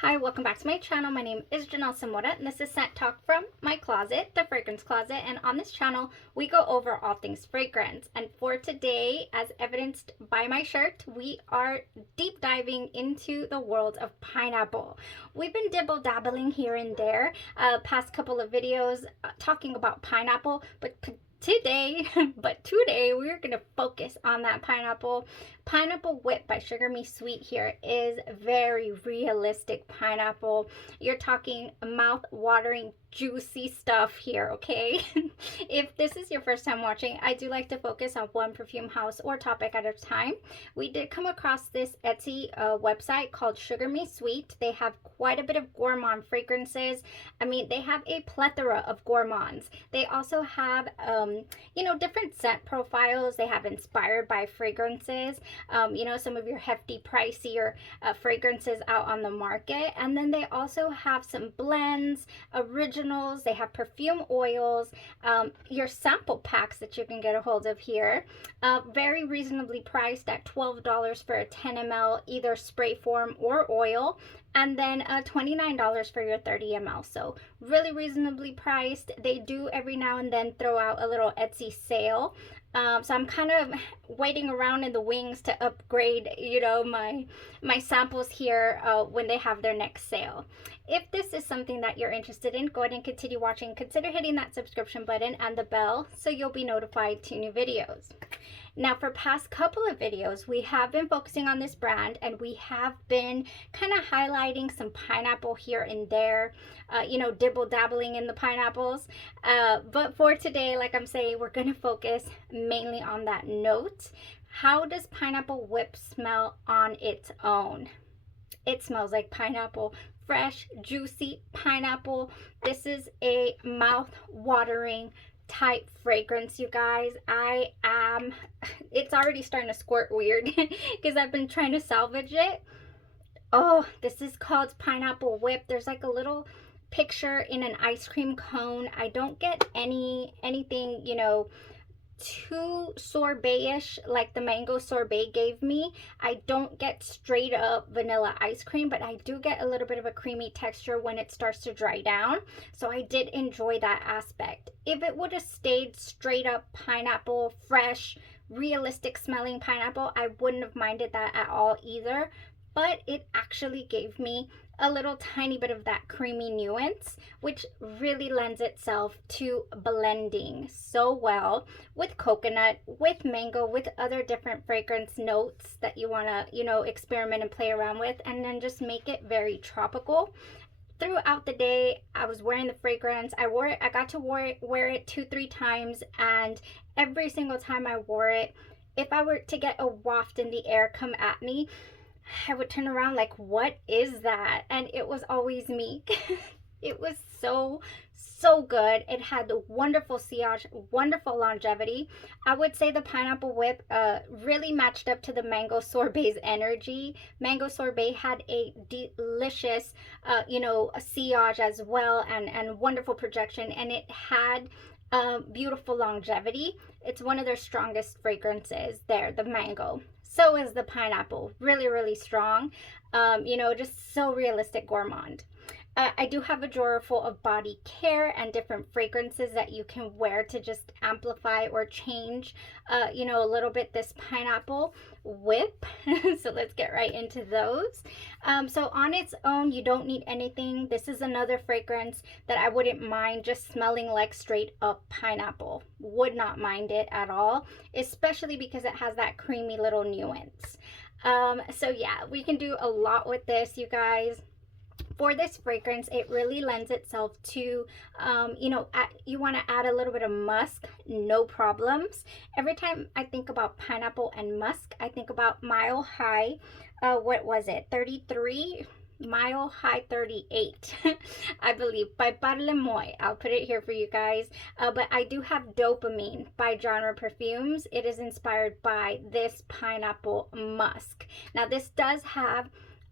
Hi, welcome back to my channel. My name is Janelle Zamora, and this is Scent Talk from my closet, the fragrance closet. And on this channel, we go over all things fragrance. And for today, as evidenced by my shirt, we are deep diving into the world of pineapple. We've been dibble-dabbling here and there, past couple of videos talking about pineapple, but today we're gonna focus on that pineapple whip by Sugar Me Sweet. Here is very realistic pineapple. You're talking mouth-watering juicy stuff here, okay? If this is your first time watching, I do like to focus on one perfume house or topic at a time. We did come across this Etsy website called Sugar Me Sweet. They have quite a bit of Gourmand fragrances. I mean, they have a plethora of Gourmands. They also have you know, different scent profiles. They have inspired by fragrances, you know, some of your hefty, pricier fragrances out on the market. And then they also have some blends, originals. They have perfume oils, your sample packs that you can get a hold of here. Very reasonably priced at $12 for a 10 ml, either spray form or oil. And then $29 for your 30 ml. So really reasonably priced. They do every now and then throw out a little Etsy sale. So I'm kind of waiting around in the wings to upgrade, you know, my samples here when they have their next sale. If this is something that you're interested in, go ahead and continue watching. Consider hitting that subscription button and the bell so you'll be notified to new videos. Now, for past couple of videos, we have been focusing on this brand, and we have been kind of highlighting some pineapple here and there, you know, dibble-dabbling in the pineapples. But for today, like I'm saying, we're going to focus mainly on that note. How does pineapple whip smell on its own? It smells like pineapple. Fresh, juicy pineapple. This is a mouth-watering type fragrance, you guys. It's already starting to squirt weird because I've been trying to salvage it. Oh, this is called Pineapple Whip. There's like a little picture in an ice cream cone. I don't get anything, you know, too sorbet-ish like the mango sorbet gave me. I don't get straight up vanilla ice cream, but I do get a little bit of a creamy texture when it starts to dry down. So I did enjoy that aspect. If it would have stayed straight up pineapple, fresh, realistic smelling pineapple, I wouldn't have minded that at all either. But it actually gave me a little tiny bit of that creamy nuance, which really lends itself to blending so well with coconut, with mango, with other different fragrance notes that you want to, you know, experiment and play around with, and then just make it very tropical. Throughout the day, I was wearing the fragrance. I got to wear it 2-3 times, and every single time I wore it, if I were to get a waft in the air come at me, I would turn around like, what is that? And it was always me. It was so good. It had the wonderful sillage, wonderful longevity. I would say the pineapple whip really matched up to the mango sorbet's energy. Mango sorbet had a delicious, you know, sillage as well, and wonderful projection, and it had beautiful longevity. It's one of their strongest fragrances there, the mango. So is the pineapple, really strong. You know, just so realistic gourmand. I do have a drawer full of body care and different fragrances that you can wear to just amplify or change, you know, a little bit this pineapple whip. So let's get right into those. So on its own, you don't need anything. This is another fragrance that I wouldn't mind just smelling like straight up pineapple. Would not mind it at all, especially because it has that creamy little nuance. So yeah, we can do a lot with this, you guys. For this fragrance, it really lends itself to, you know, you want to add a little bit of musk, no problems. Every time I think about pineapple and musk, I think about Mile High, what was it, 33? Mile High 38, I believe, by Yara Moi. I'll put it here for you guys. But I do have Dopamine by Genre Perfumes. It is inspired by this pineapple musk. Now, this does have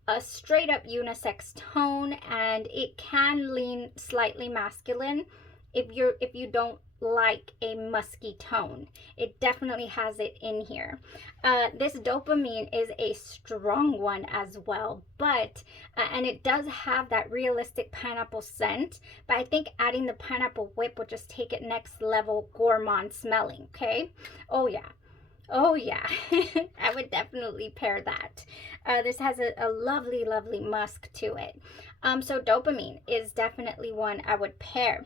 a straight up unisex tone, and it can lean slightly masculine if you don't like a musky tone. It definitely has it in here. This dopamine is a strong one as well, but and it does have that realistic pineapple scent, but I think adding the pineapple whip would just take it next level gourmand smelling. Okay, oh yeah. Oh yeah, I would definitely pair that. This has a lovely, lovely musk to it. So dopamine is definitely one I would pair.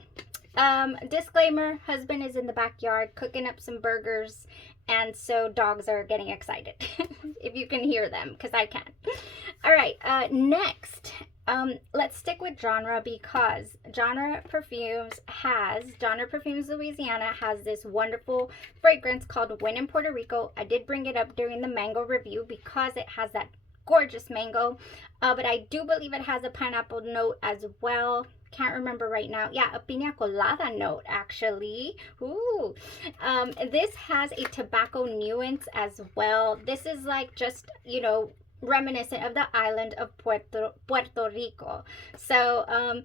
Disclaimer, husband is in the backyard cooking up some burgers, and so dogs are getting excited. If you can hear them, because I can. All right, next, let's stick with genre, because Genre Perfumes Louisiana has this wonderful fragrance called When in Puerto Rico. I did bring it up during the mango review because it has that gorgeous mango, but I do believe it has a pineapple note as well. Can't remember right now. Yeah, a pina colada note actually. Ooh. This has a tobacco nuance as well. This is like just, you know, reminiscent of the island of Puerto Rico. So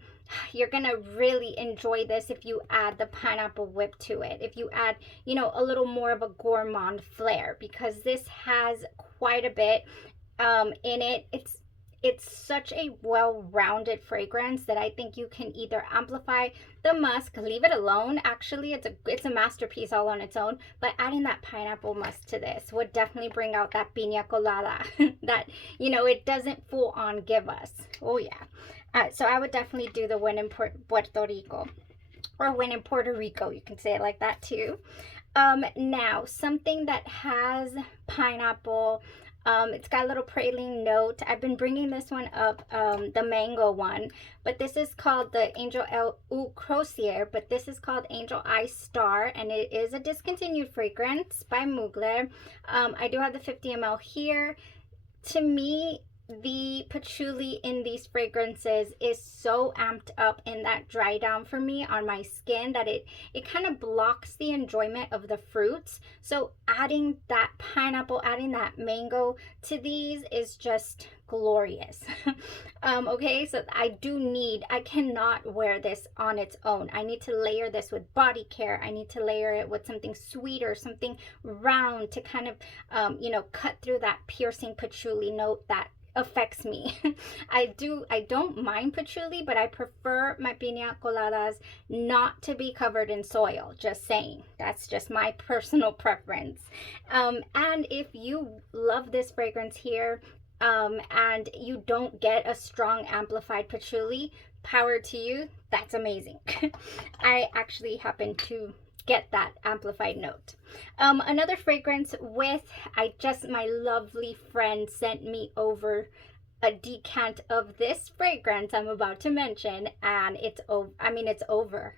you're gonna really enjoy this if you add the pineapple whip to it, if you add, you know, a little more of a gourmand flair, because this has quite a bit in it. It's such a well-rounded fragrance that I think you can either amplify the musk, leave it alone. Actually, it's a masterpiece all on its own, but adding that pineapple musk to this would definitely bring out that pina colada that, you know, it doesn't full on give us. Oh yeah. So I would definitely do the When in Puerto Rico, or When in Puerto Rico. You can say it like that too. Now, something that has pineapple, it's got a little praline note. I've been bringing this one up, the mango one, but this is called the Angel Eau Croisière, but this is called Angel Eye Star, and it is a discontinued fragrance by Mugler. I do have the 50 ml here. To me, the patchouli in these fragrances is so amped up in that dry down for me on my skin that it kind of blocks the enjoyment of the fruits. So adding that pineapple, adding that mango to these is just glorious. Okay, so I cannot wear this on its own. I need to layer this with body care. I need to layer it with something sweeter, something round to kind of you know, cut through that piercing patchouli note that affects me. I don't mind patchouli, but I prefer my pina coladas not to be covered in soil. Just saying, that's just my personal preference. And if you love this fragrance here, and you don't get a strong amplified patchouli, power to you, that's amazing. I actually happen to get that amplified note. Another fragrance with, my lovely friend sent me over a decant of this fragrance I'm about to mention, and it's over.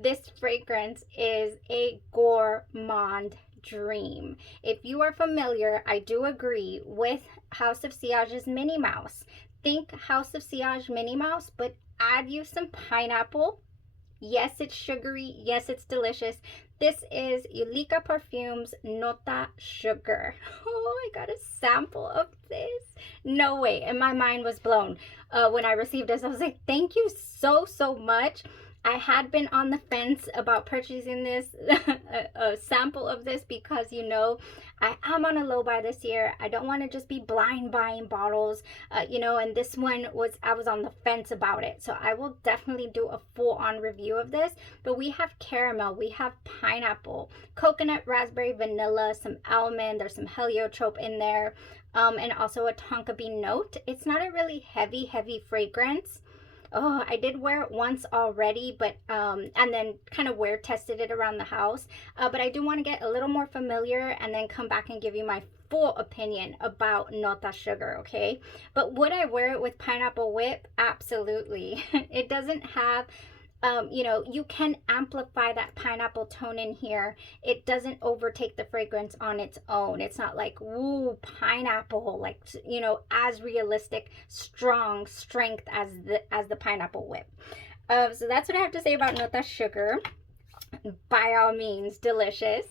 This fragrance is a gourmand dream. If you are familiar, I do agree with House of Sillage's Minnie Mouse. Think House of Sillage Minnie Mouse, but add you some pineapple. Yes, it's sugary. Yes, it's delicious. This is Yara Perfumes Nota Sugar. Oh, I got a sample of this. No way. And my mind was blown when I received this. I was like, thank you so, so much. I had been on the fence about purchasing this, a sample of this, because, you know, I am on a low buy this year. I don't want to just be blind buying bottles, you know, and this one I was on the fence about it. So I will definitely do a full-on review of this. But we have caramel, we have pineapple, coconut, raspberry, vanilla, some almond, there's some heliotrope in there, and also a tonka bean note. It's not a really heavy fragrance. Oh, I did wear it once already, but and then kind of wear tested it around the house, but I do want to get a little more familiar and then come back and give you my full opinion about Nota Sugar, okay? But would I wear it with pineapple whip? Absolutely. It doesn't have, you know, you can amplify that pineapple tone in here. It doesn't overtake the fragrance on its own. It's not like, woo, pineapple, like, you know, as realistic, strong strength as the pineapple whip. So that's what I have to say about Nota Sugar. By all means, delicious.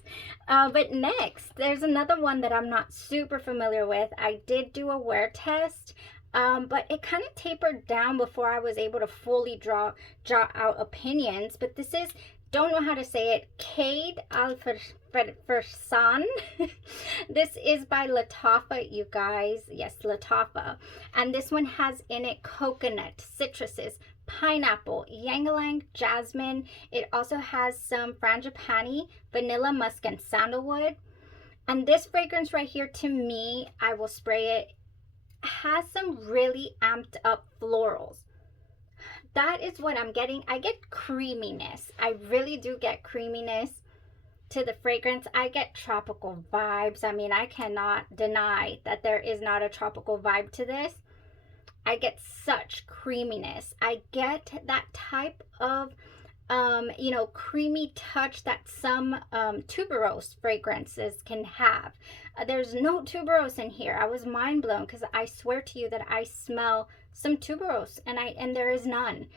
But next, there's another one that I'm not super familiar with. I did do a wear test. But it kind of tapered down before I was able to fully draw out opinions. But this is don't know how to say it, Cade Alfersan. This is by Latafa, you guys. Yes, Latafa. And this one has in it coconut, citruses, pineapple, ylang-ylang, jasmine. It also has some frangipani, vanilla, musk, and sandalwood. And this fragrance right here, to me, I will spray it, has some really amped up florals. That is what I'm getting. I get creaminess. I really do get creaminess to the fragrance. I get tropical vibes. I mean, I cannot deny that there is not a tropical vibe to this. I get such creaminess. I get that type of you know, creamy touch that some tuberose fragrances can have. There's no tuberose in here. I was mind blown because I swear to you that I smell some tuberose, and there is none.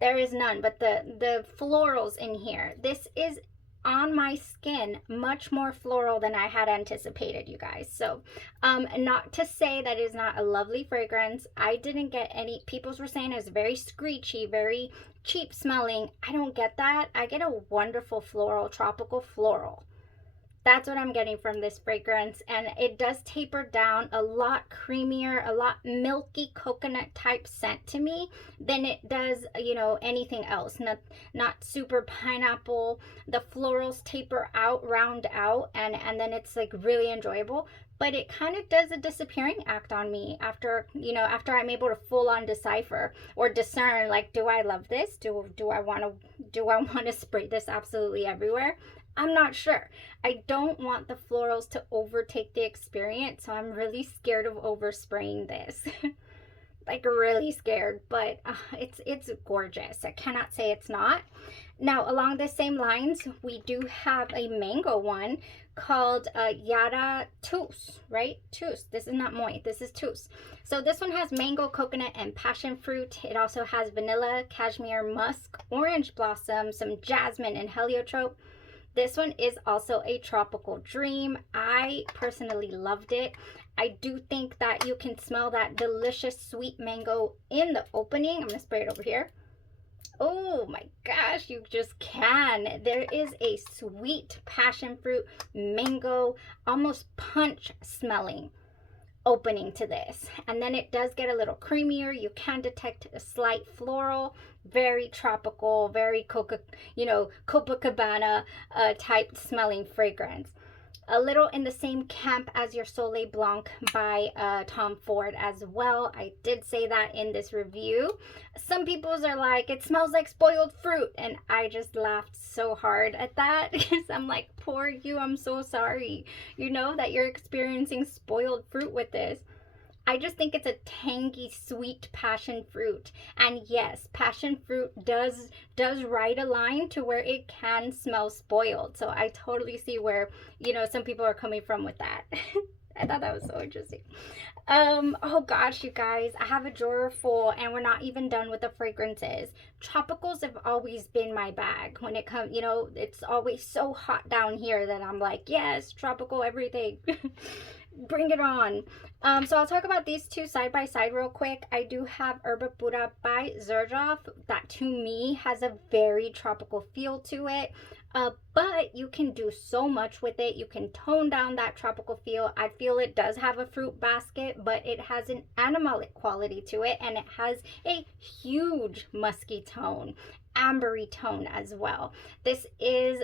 There is none. But the florals in here, this is on my skin much more floral than I had anticipated, you guys. So not to say that it is not a lovely fragrance. I didn't get any, people were saying it was very screechy, very cheap smelling. I don't get that. I get a wonderful floral, tropical floral. That's what I'm getting from this fragrance, and it does taper down, a lot creamier, a lot milky coconut type scent to me than it does, you know, anything else. Not super pineapple. The florals taper out, round out, and then it's like really enjoyable. But it kind of does a disappearing act on me after, you know, after I'm able to full on decipher or discern, like, do I love this? Do I want to spray this absolutely everywhere? I'm not sure. I don't want the florals to overtake the experience, so I'm really scared of overspraying this. Like really scared, but it's gorgeous. I cannot say it's not. Now, along the same lines, we do have a mango one called Yara Tous, right? Tous. This is not Moi. This is Tous. So this one has mango, coconut, and passion fruit. It also has vanilla, cashmere, musk, orange blossom, some jasmine, and heliotrope. This one is also a tropical dream. I personally loved it. I do think that you can smell that delicious sweet mango in the opening. I'm going to spray it over here. Oh my gosh, you just can. There is a sweet passion fruit, mango, almost punch smelling opening to this, and then it does get a little creamier. You can detect a slight floral, very tropical, very Copacabana type smelling fragrance. A little in the same camp as your Soleil Blanc by Tom Ford as well. I did say that in this review. Some people's are like, it smells like spoiled fruit, and I just laughed so hard at that because I'm like, poor you, I'm so sorry, you know, that you're experiencing spoiled fruit with this. I just think it's a tangy, sweet passion fruit. And yes, passion fruit does ride a line to where it can smell spoiled. So I totally see where, you know, some people are coming from with that. I thought that was so interesting. Oh gosh, you guys, I have a drawer full and we're not even done with the fragrances. Tropicals have always been my bag when it comes, you know, it's always so hot down here that I'm like, yes, tropical everything. Bring it on. So I'll talk about these two side by side real quick. I do have Herba Pura by Xerjoff. That to me has a very tropical feel to it. But you can do so much with it. You can tone down that tropical feel. I feel it does have a fruit basket, but it has an animalic quality to it, and it has a huge musky tone, ambery tone as well. This is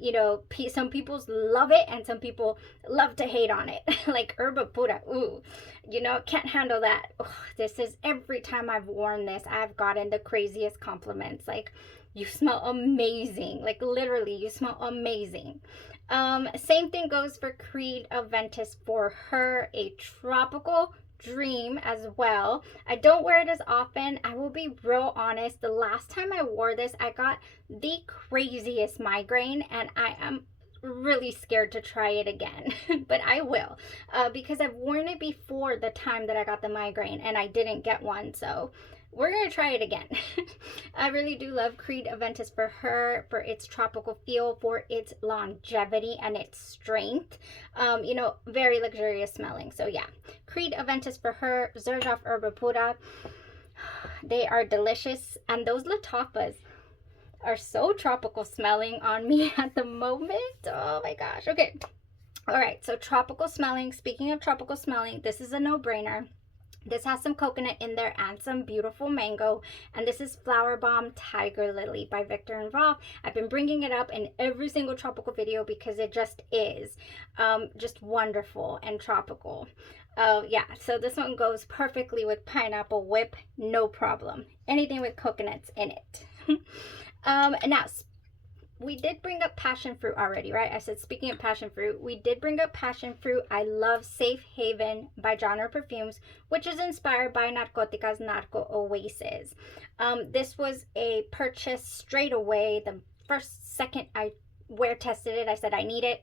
you know, some people love it and some people love to hate on it. Like Herba Pura, ooh, you know, can't handle that. Ugh, this is, every time I've worn this, I've gotten the craziest compliments, like, you smell amazing, like literally you smell amazing. Same thing goes for Creed Aventus for her, a tropical dream as well. I don't wear it as often. I will be real honest, the last time I wore this, I got the craziest migraine, and I am really scared to try it again. But I will, because I've worn it before the time that I got the migraine and I didn't get one, so we're gonna try it again. I really do love Creed Aventus for her, for its tropical feel, for its longevity and its strength. You know, very luxurious smelling. So yeah, Creed Aventus for her, Xerjoff Herba Pura, they are delicious. And those Latafas, are so tropical smelling on me at the moment. Oh my gosh. Okay. All right. So tropical smelling. Speaking of tropical smelling, this is a no-brainer. This has some coconut in there and some beautiful mango. And this is Flowerbomb Tiger Lily by Victor and Rolf. I've been bringing it up in every single tropical video because it just is just wonderful and tropical. Yeah, so this one goes perfectly with pineapple whip, no problem. Anything with coconuts in it. Now, we did bring up passion fruit already, right? I said, speaking of passion fruit, we did bring up passion fruit. I love Safe Haven by Genre Perfumes, which is inspired by Narcotica's Narco Oasis. This was a purchase straight away. The second I wear tested it, I said, I need it.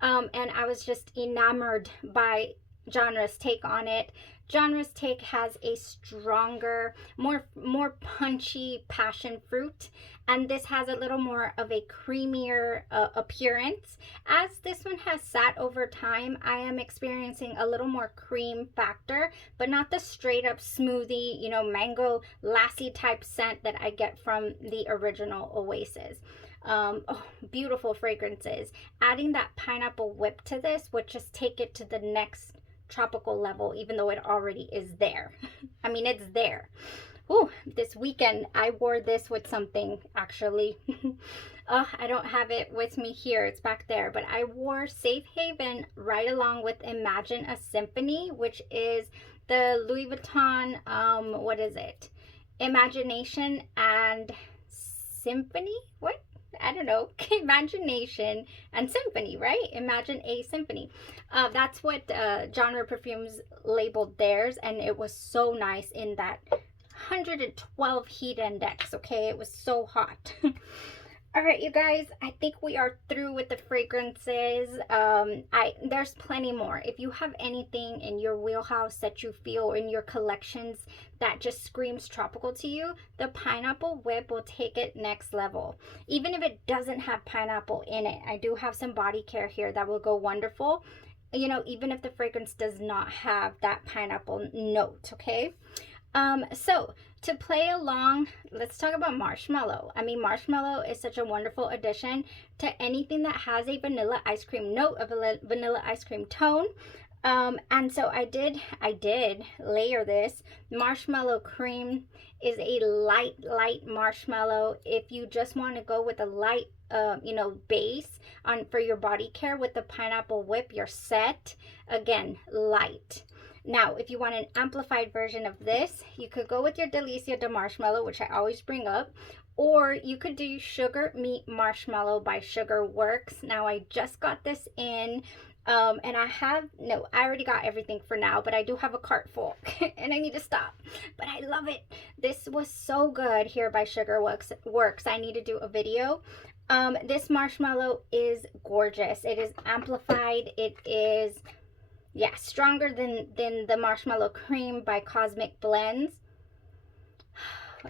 And I was just enamored by Genre's take on it. Genre's take has a stronger, more punchy passion fruit, and this has a little more of a creamier appearance. As this one has sat over time, I am experiencing a little more cream factor, but not the straight up smoothie, you know, mango lassi type scent that I get from the original Oasis. Oh, beautiful fragrances. Adding that pineapple whip to this would just take it to the next tropical level, even though it already is there. I mean, it's there. Ooh, this weekend I wore this with something actually. I don't have it with me here, it's back there, but I wore Safe Haven right along with Imagine a Symphony, which is the Louis Vuitton, what is it? Imagination and Symphony? What? I don't know. Imagination and Symphony, right? Imagine a Symphony. That's what Genre Perfumes labeled theirs, and it was so nice in that 112 heat index. Okay, it was so hot. All right, you guys, I think we are through with the fragrances. There's plenty more. If you have anything in your wheelhouse that you feel in your collections that just screams tropical to you, the pineapple whip will take it next level. Even if it doesn't have pineapple in it, I do have some body care here that will go wonderful. You know, even if the fragrance does not have that pineapple note, okay? So to play along, let's talk about marshmallow. I mean, marshmallow is such a wonderful addition to anything that has a vanilla ice cream note, of a vanilla ice cream tone. And so I did layer this. Marshmallow cream is a light marshmallow. If you just want to go with a light, you know, base on for your body care with the pineapple whip, you're set. Again, light. Now, if you want an amplified version of this, you could go with your Delicia de Marshmallow, which I always bring up, or you could do Sugar Meat Marshmallow by Sugar Works. Now, I just got this in, and I already got everything for now, but I do have a cart full, and I need to stop, but I love it. This was so good here by Sugar Works. I need to do a video. This marshmallow is gorgeous. It is amplified. It is... yeah, stronger than the marshmallow cream by Cosmic Blends.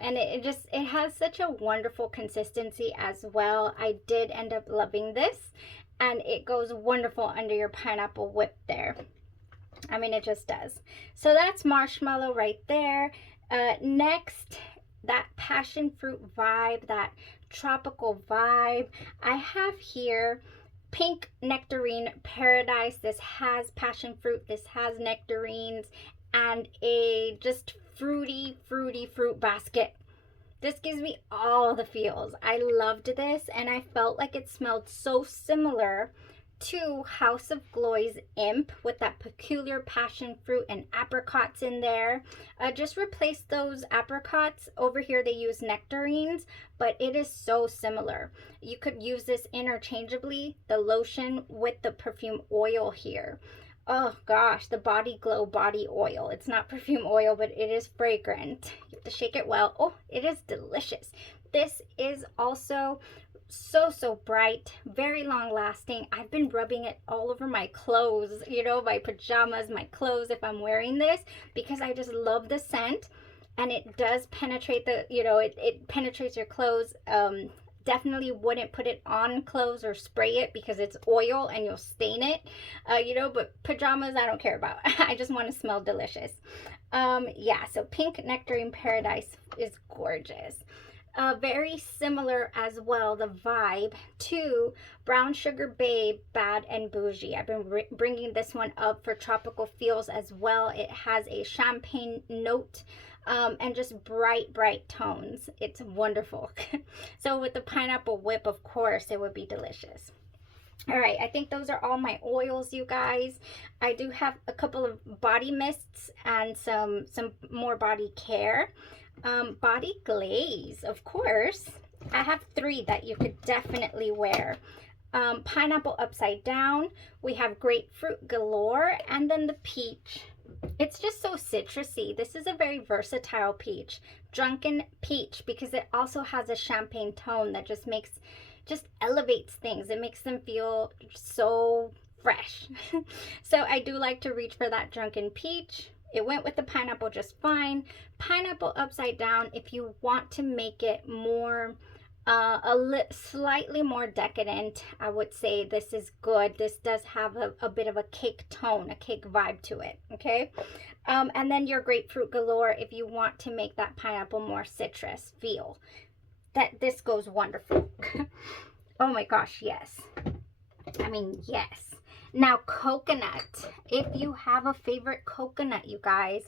And it has such a wonderful consistency as well. I did end up loving this, and it goes wonderful under your pineapple whip there. I mean, it just does. So that's marshmallow right there. Next, that passion fruit vibe, that tropical vibe. I have here Pink Nectarine Paradise. This has passion fruit, this has nectarines, and a just fruity fruit basket. This gives me all the feels. I loved this, and I felt like it smelled so similar to House of Glory's Imp with that peculiar passion fruit and apricots in there. Just replace those apricots. Over here they use nectarines, but it is so similar. You could use this interchangeably, the lotion with the perfume oil here. Oh gosh, the Body Glow body oil. It's not perfume oil, but it is fragrant. You have to shake it well. Oh, it is delicious. This is also so bright, very long lasting. I've been rubbing it all over my clothes, you know, my pajamas, my clothes, if I'm wearing this, because I just love the scent, and it does penetrate the, you know, it penetrates your clothes. Definitely wouldn't put it on clothes or spray it because it's oil and you'll stain it, you know, but pajamas I don't care about. I just want to smell delicious. Yeah, so Pink Nectarine Paradise is gorgeous. very similar as well, the vibe, to Brown Sugar Babe Bad and Bougie. I've been bringing this one up for tropical feels as well. It has a champagne note and just bright tones. It's wonderful. So with the pineapple whip, of course, it would be delicious. All right, I think those are all my oils, you guys. I do have a couple of body mists and some more body care. Body glaze, of course. I have 3 that you could definitely wear. Pineapple upside down. We have grapefruit galore, and then the peach. It's just so citrusy. This is a very versatile peach. Drunken peach, because it also has a champagne tone that just elevates things. It makes them feel so fresh. So I do like to reach for that drunken peach. It went with the pineapple just fine. Pineapple upside down, if you want to make it more slightly more decadent, I would say this is good. This does have a bit of a cake tone, a cake vibe to it, okay? And then your grapefruit galore, if you want to make that pineapple more citrus feel, that this goes wonderful. Oh my gosh, yes. I mean, yes. Now, coconut. If you have a favorite coconut, you guys,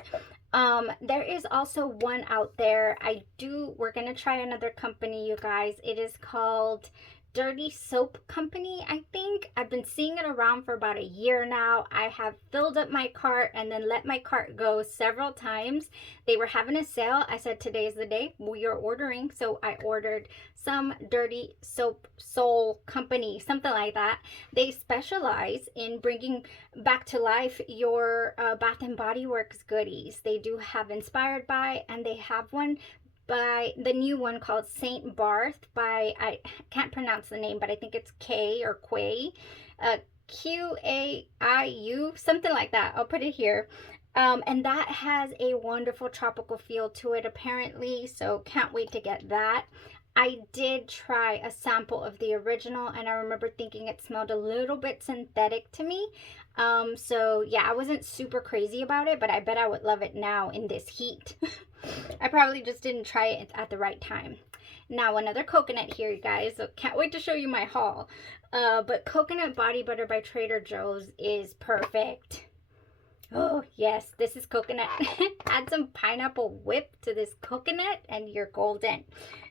there is also one out there. We're gonna try another company, you guys. It is called Dirty Soap Company, I think. I've been seeing it around for about a year now. I have filled up my cart and then let my cart go several times. They were having a sale. I said, today's the day we are ordering. So I ordered some Dirty Soul Company, something like that. They specialize in bringing back to life your Bath and Body Works goodies. They do have Inspired By, and they have one by the new one called Saint Barth by, I can't pronounce the name, but I think it's K or Quay, Q-A-I-U, something like that. I'll put it here. And that has a wonderful tropical feel to it apparently, so can't wait to get that. I did try a sample of the original, and I remember thinking it smelled a little bit synthetic to me. So yeah, I wasn't super crazy about it, but I bet I would love it now in this heat. I probably just didn't try it at the right time. Now, another coconut here, you guys. So can't wait to show you my haul. But coconut body butter by Trader Joe's is perfect. Oh, yes, this is coconut. Add some pineapple whip to this coconut and you're golden.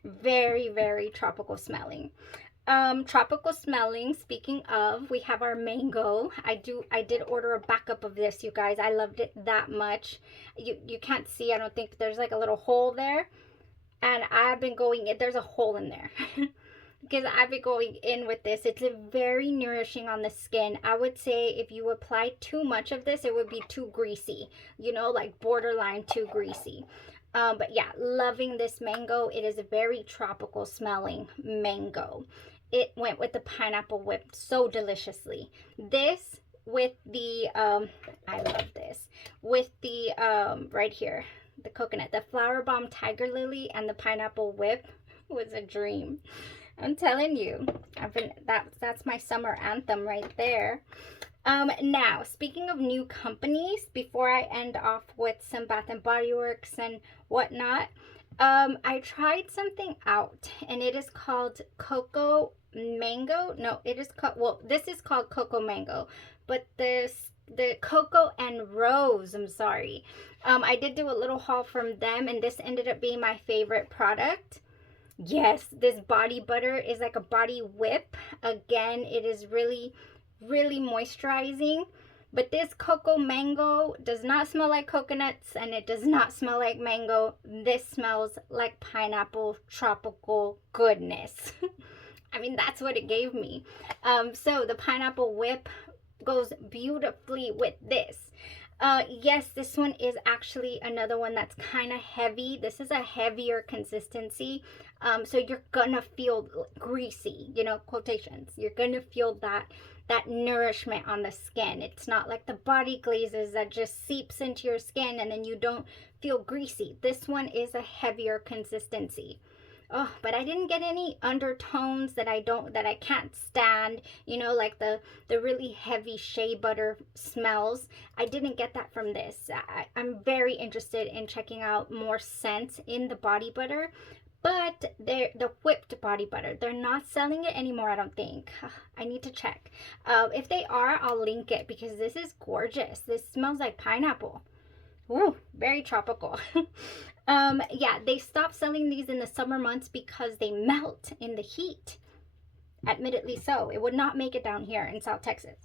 Very, very tropical smelling. Tropical smelling, speaking of, we have our mango. I did order a backup of this, you guys. I loved it that much. You can't see, I don't think, there's like a little hole there. And I've been going in, there's a hole in there. Because I've been going in with this. It's very nourishing on the skin. I would say if you apply too much of this, it would be too greasy. You know, like borderline too greasy. But yeah, loving this mango. It is a very tropical smelling mango. It went with the pineapple whip so deliciously. This with the, I love this. With the, right here, the coconut, the Flowerbomb Tiger Lily and the pineapple whip was a dream. I'm telling you, that's my summer anthem right there. Now, speaking of new companies, before I end off with some Bath and Body Works and whatnot, I tried something out, and it is called Cocoa Mango. No, it is called, well, this is called Cocoa Mango, but the Cocoa and Rose, I'm sorry. I did do a little haul from them, and this ended up being my favorite product. Yes, this body butter is like a body whip. Again, it is really, really moisturizing. But this Cocoa Mango does not smell like coconuts, and it does not smell like mango. This smells like pineapple tropical goodness. I mean, that's what it gave me. So the pineapple whip goes beautifully with this. Yes, this one is actually another one that's kind of heavy. This is a heavier consistency. So you're gonna feel greasy, you know, quotations. You're gonna feel that nourishment on the skin. It's not like the body glazes that just seeps into your skin and then you don't feel greasy. This one is a heavier consistency. Oh, but I didn't get any undertones that I can't stand, you know, like the really heavy shea butter smells. I didn't get that from this. I'm very interested in checking out more scents in the body butter, but they're the whipped body butter. They're not selling it anymore, I don't think. I need to check. If they are, I'll link it because this is gorgeous. This smells like pineapple. Ooh, very tropical. Yeah, they stopped selling these in the summer months because they melt in the heat. Admittedly so. It would not make it down here in South Texas.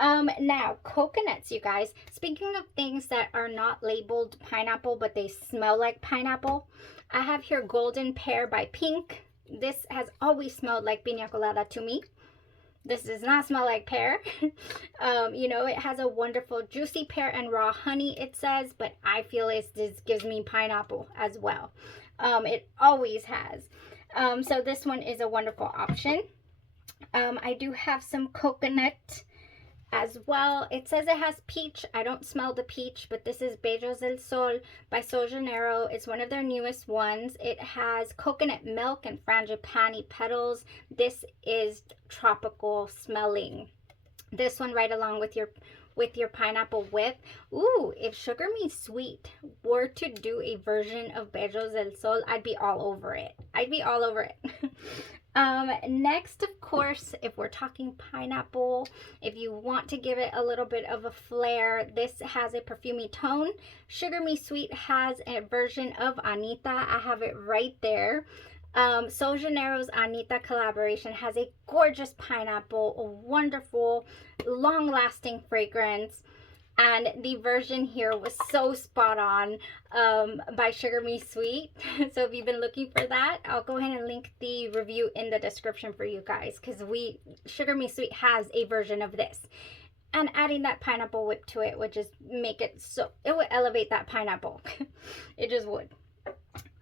Now, coconuts, you guys. Speaking of things that are not labeled pineapple, but they smell like pineapple, I have here Golden Pear by Pink. This has always smelled like piña colada to me. This does not smell like pear. You know, it has a wonderful juicy pear and raw honey, it says, but I feel this gives me pineapple as well. It always has. So this one is a wonderful option. I do have some coconut as well. It says it has peach. I don't smell the peach, but this is Bellos del Sol by Sol Janeiro. It's one of their newest ones. It has coconut milk and frangipani petals. This is tropical smelling. This one right along with your pineapple whip. Ooh, if Sugar Me Sweet were to do a version of Bellos del Sol, I'd be all over it. I'd be all over it. Next, of course, if we're talking pineapple, if you want to give it a little bit of a flair, this has a perfumey tone. Sugar Me Sweet has a version of Anita. I have it right there. Sol Janeiro's Anita collaboration has a gorgeous pineapple, a wonderful, long-lasting fragrance. And the version here was so spot on by Sugar Me Sweet. So if you've been looking for that, I'll go ahead and link the review in the description for you guys, because Sugar Me Sweet has a version of this. And adding that pineapple whip to it would just make it so, it would elevate that pineapple. It just would.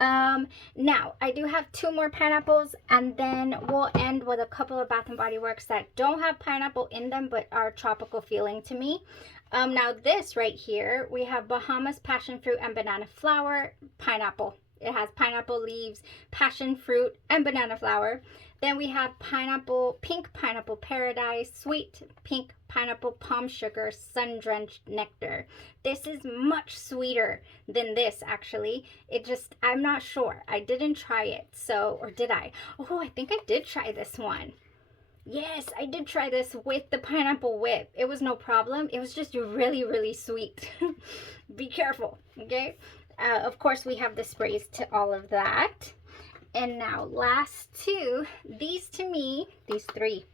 Now I do have 2 more pineapples, and then we'll end with a couple of Bath and Body Works that don't have pineapple in them but are tropical feeling to me. Now this right here, we have Bahamas passion fruit and banana flower pineapple. It has pineapple leaves, passion fruit, and banana flower. Then we have pink pineapple paradise, sweet pink pineapple palm sugar, sun-drenched nectar. This is much sweeter than this, actually. I'm not sure. I didn't try it, so, or did I? Oh, I think I did try this one. Yes, I did try this with the pineapple whip. It was no problem. It was just really, really sweet. Be careful, okay? Of course, we have the sprays to all of that. And now, last 2. These to me, these 3.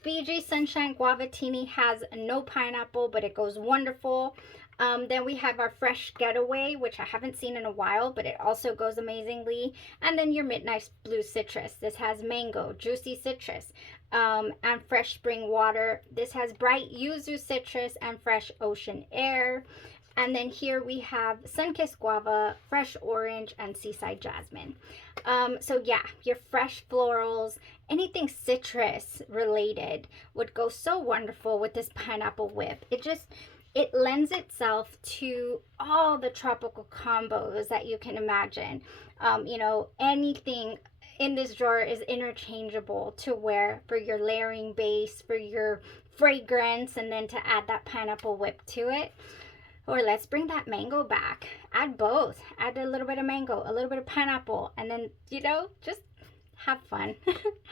Fiji Sunshine Guavatini has no pineapple, but it goes wonderful. Then we have our Fresh Getaway, which I haven't seen in a while, but it also goes amazingly. And then your Midnight Blue Citrus. This has mango, juicy citrus, and fresh spring water. This has bright yuzu citrus and fresh ocean air. And then here we have Sunkissed Guava, Fresh Orange, and Seaside Jasmine. So yeah, your fresh florals, anything citrus related would go so wonderful with this pineapple whip. It lends itself to all the tropical combos that you can imagine. You know, anything in this drawer is interchangeable to wear for your layering base, for your fragrance, and then to add that pineapple whip to it. Or let's bring that mango back. Add both. Add a little bit of mango, a little bit of pineapple, and then, you know, just have fun.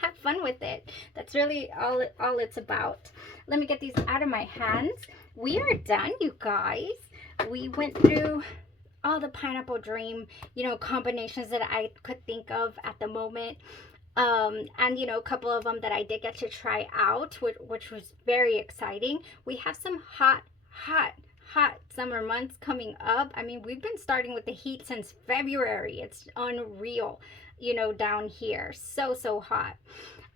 Have fun with it. That's really all it's about. Let me get these out of my hands. We are done, you guys. We went through all the pineapple dream, you know, combinations that I could think of at the moment. And, you know, a couple of them that I did get to try out, which was very exciting. We have some hot summer months coming up. I mean, we've been starting with the heat since February. It's unreal, you know, down here. So hot.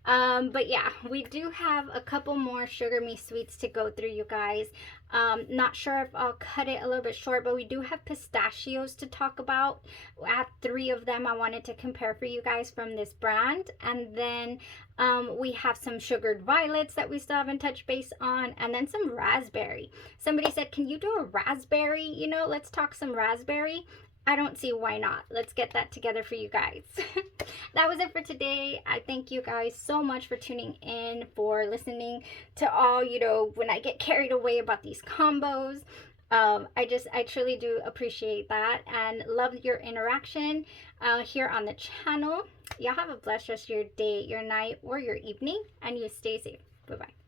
But yeah, we do have a couple more Sugar Me Sweets to go through, you guys. Not sure if I'll cut it a little bit short, but we do have pistachios to talk about. I have 3 of them I wanted to compare for you guys from this brand. And then we have some sugared violets that we still haven't touched base on, and then some raspberry. Somebody said, can you do a raspberry? You know, let's talk some raspberry. I don't see why not. Let's get that together for you guys. That was it for today. I thank you guys so much for tuning in, for listening to all, you know, when I get carried away about these combos. I truly do appreciate that and love your interaction here on the channel. Y'all have a blessed rest of your day, your night, or your evening, and you stay safe. Bye bye.